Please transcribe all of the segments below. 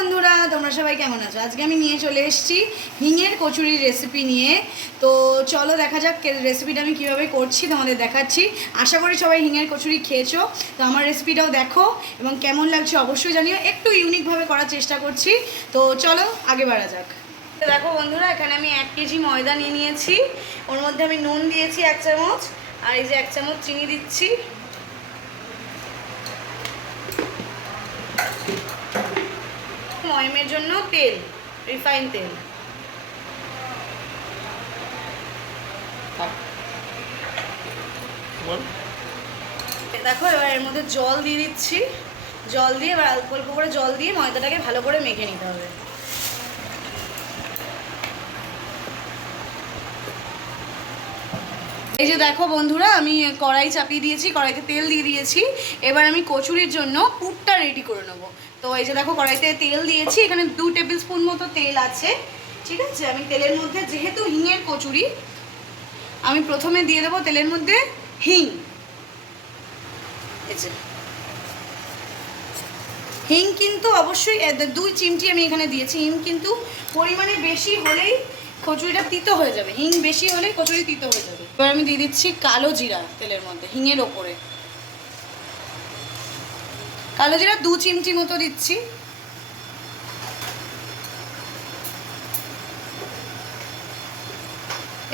বন্ধুরা, তোমরা সবাই কেমন আছো? আজকে আমি নিয়ে চলে এসেছি হিঙের কচুরির রেসিপি নিয়ে। তো চলো দেখা যাক রেসিপিটা আমি কীভাবে করছি, তোমাদের দেখাচ্ছি। আশা করি সবাই হিঙের কচুরি খেয়েছো। তো আমার রেসিপিটাও দেখো এবং কেমন লাগছে অবশ্যই জানিও। একটু ইউনিকভাবে করার চেষ্টা করছি। তো চলো আগে বাড়া যাক। দেখো বন্ধুরা, এখানে আমি এক কেজি ময়দা নিয়ে নিয়েছি। ওর মধ্যে আমি নুন দিয়েছি এক চামচ আর এই যে এক চামচ চিনি দিচ্ছি। ময়মের জন্য তেল রিফাইন তেল। দেখো এবার এর মধ্যে জল দিয়ে দিচ্ছি। জল দিয়ে এবার অল্প অল্প করে জল দিয়ে ময়দাটাকে ভালো করে মেখে নিতে হবে। এই যে দেখো বন্ধুরা, আমি কড়াই চাপিয়ে দিয়েছি, কড়াইতে তেল দিয়ে দিয়েছি। এবার আমি কচুরির জন্য পুরটা রেডি করে নেব। তো এই যে দেখো, কড়াইতে তেল দিয়েছি, এখানে দু টেবিল স্পুন মতো তেল আছে, ঠিক আছে? আমি তেলের মধ্যে, যেহেতু হিঙের কচুরি, আমি প্রথমে দিয়ে দেবো তেলের মধ্যে হিং। হিং কিন্তু অবশ্যই দুই চিমটি আমি এখানে দিয়েছি। হিং কিন্তু পরিমাণে বেশি হলেই কচুরিটা তিতো হয়ে যাবে। হিং বেশি হলেই কচুরি তিতো হয়ে যাবে। এবার আমি দিয়ে দিচ্ছি কালো জিরা তেলের মধ্যে, হিঙের ওপরে। কালো জিরা দু চিমটি মতো দিচ্ছি।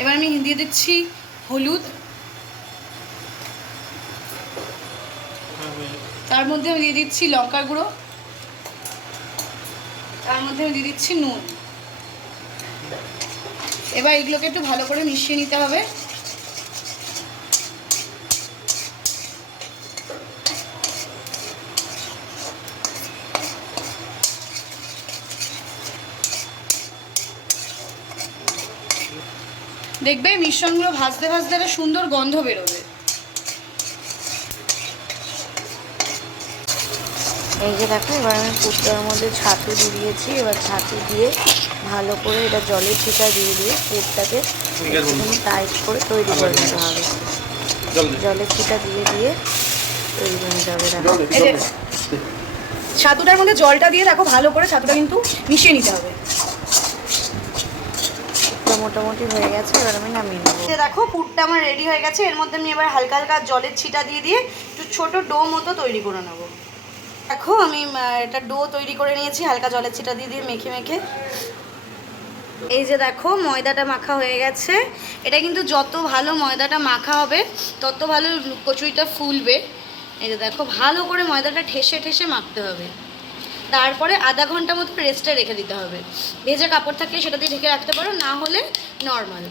এবার আমি দিয়ে দিচ্ছি হলুদ। তার মধ্যে আমি দিয়ে দিচ্ছি লঙ্কা গুঁড়ো। তার মধ্যে আমি দিয়ে দিচ্ছি নুন। এবার এগুলোকে একটু ভালো করে মিশিয়ে নিতে হবে। দেখবে মিশ্রণগুলো ভাজতে ভাজতে একটা সুন্দর গন্ধ বেরোবে। এই যে দেখো এবার আমি পুরটার মধ্যে ছাতু দিয়ে দিয়েছি। এবার ছাতু দিয়ে ভালো করে এটা জলের ছিটা দিয়ে দিয়ে পুরটাকে টাইট করে তৈরি করে নিতে হবে। জলের ছিটা দিয়ে দিয়ে তৈরি করে নিতে হবে দেখো। ছাতুটার মধ্যে জলটা দিয়ে দেখো ভালো করে ছাতুটা কিন্তু মিশিয়ে নিতে হবে। মোটামুটি হয়ে গেছে এবার আমি নামিয়ে নেব। দেখো পুরটা আমার রেডি হয়ে গেছে। এর মধ্যে আমি এবার হালকা হালকা জলের ছিটা দিয়ে দিয়ে একটু ছোট ডো মতো তৈরি করে নেব। দেখো, আমি এটা ডো তৈরি করে নিয়েছি, হালকা জলের ছিটা দিয়ে দিয়ে মেখে মেখে। এই যে দেখো, ময়দাটা মাখা হয়ে গেছে। এটা কিন্তু যত ভালো ময়দাটা মাখা হবে, তত ভালো কচুরিটা ফুলবে। এই যে দেখো, ভালো করে ময়দাটা ঠেসে ঠেসে মাখতে হবে। তারপরে আধা ঘণ্টা মতো রেস্টে রেখে দিতে হবে। ভেজা কাপড় থাকলে সেটা দিয়ে ঢেকে রাখতে পারো, না হলে নর্মাল।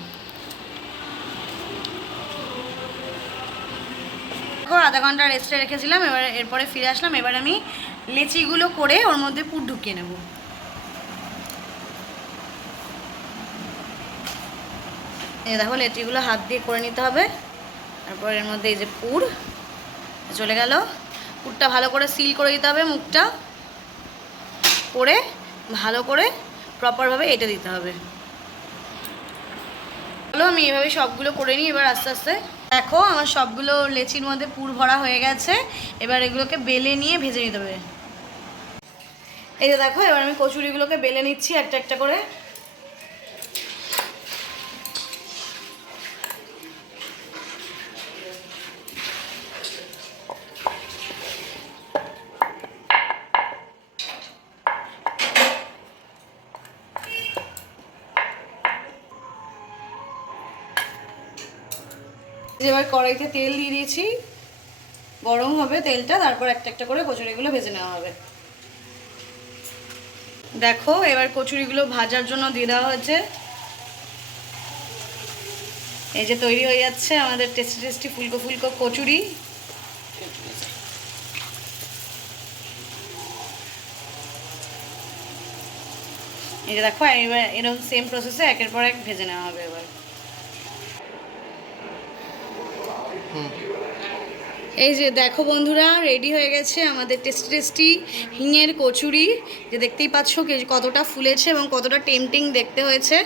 আধা ঘণ্টা রেস্টে রেখেছিলাম, এবার এরপরে ফিরে আসলাম, এবার আমি লেচিগুলো করে ওর মধ্যে পুর ঢুকিয়ে নেব। দেখো, লেচিগুলো হাত দিয়ে করে নিতে হবে, তারপর এর মধ্যে এই যে পুর চলে গেল। পুরটা ভালো করে সিল করে দিতে হবে মুখটা, করে ভালো করে প্রপারভাবে এঁটে দিতে হবে। আমি এভাবে সবগুলো করে নিই, এবার আস্তে আস্তে দেখো, আমার সবগুলো লেচির মধ্যে পুর ভরা হয়ে গেছে। এবার এগুলোকে বেলে নিয়ে ভেজে নিতে হবে। এই যে দেখো, এবার আমি কচুরিগুলোকে বেলে নিচ্ছি একটা একটা করে। এবার কড়াইতে তেল দিয়ে দিয়েছি। গরম হবে তেলটা, তারপর একটা একটা করে কচুরিগুলো ভেজে নেওয়া হবে। দেখো, এবার কচুরিগুলো ভাজার জন্য দিয়ে দেওয়া হয়েছে। এই যে তৈরি হয়ে যাচ্ছে আমাদের টেস্টি টেস্টি ফুলকো ফুলকো কচুরি। এই যে দেখো, এবার এরকম সেম প্রসেসে একের পর এক ভেজে নেওয়া হবে এবার। এই যে দেখো বন্ধুরা রেডি হয়ে গেছে আমাদের টেস্টি টেস্টি হিঙের কচুরি। যে দেখতেই পাচ্ছ কতটা ফুলেছে এবং কতটা টেমটিং দেখতে হয়েছে।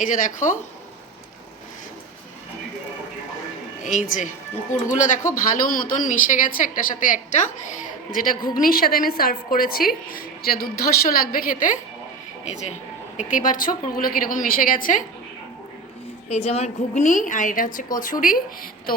এই যে দেখো। এই যে পুরগুলো দেখো ভালো মতন মিশে গেছে একটার সাথে একটা। যেটা ঘুগনির সাথে আমি সার্ভ করেছি, যেটা দুর্ধর্ষ লাগবে খেতে। এই যে দেখতেই পাচ্ছ পুরগুলো কীরকম মিশে গেছে। এই যে আমার ঘুগনি আর এটা হচ্ছে কচুরি। তো।